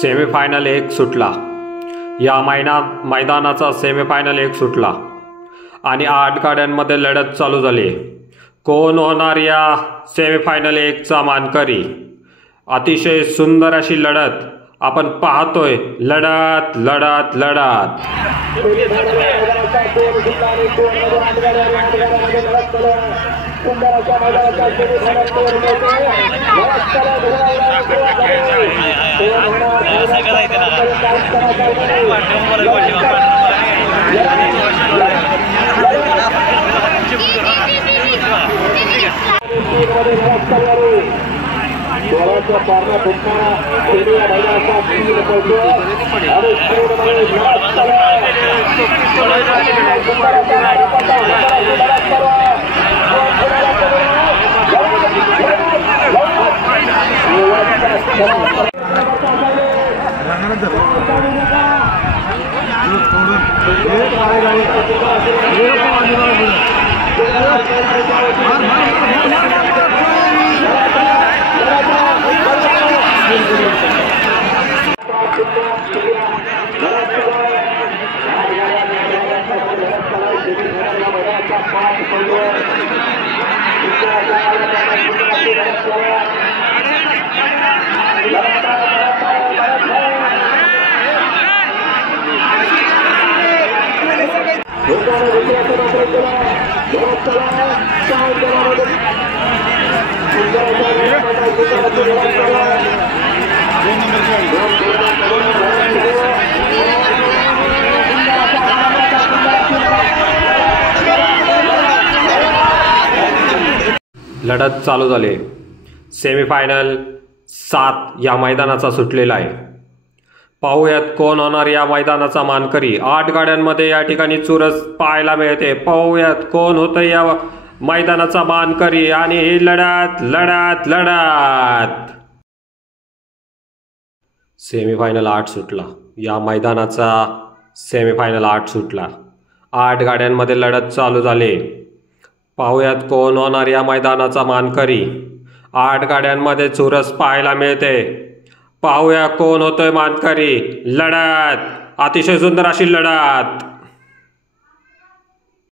Semifinal एक सुटला। या मैदानाचा सेमीफायनल एक सुटला आणि 8 गाड्यांमध्ये लढत चालू झाली। कोण होणार या सेमीफायनल एकचा मानकरी? अतिशय सुंदर अशी लढत आपण पाहतोय। लढत लढत लढत लढत चालू झाली। सेमीफायनल 7 या मैदानाचा सुटलेला आहे। पाहूयात कोण होणार या मैदानाचा मानकरी। 8 गाड्यांमध्ये या ठिकाणी चुरस पाहायला मिळते। पाहूयात कोण होतं या मैदानाचा मानकरी आणि ही लढत लढत लढत सेमीफायनल 8 सुटला। या मैदानाचा सेमीफायनल 8 सुटला। 8 गाड्यांमध्ये लढत चालू झाली। पाहूयात कोण होणार या मैदानाचा मानकरी। 8 गाड्यांमध्ये चुरस पाहायला मिळते। पाहूया कोण होतोय मानकरी। लढत अतिशय सुंदर अशी लढत।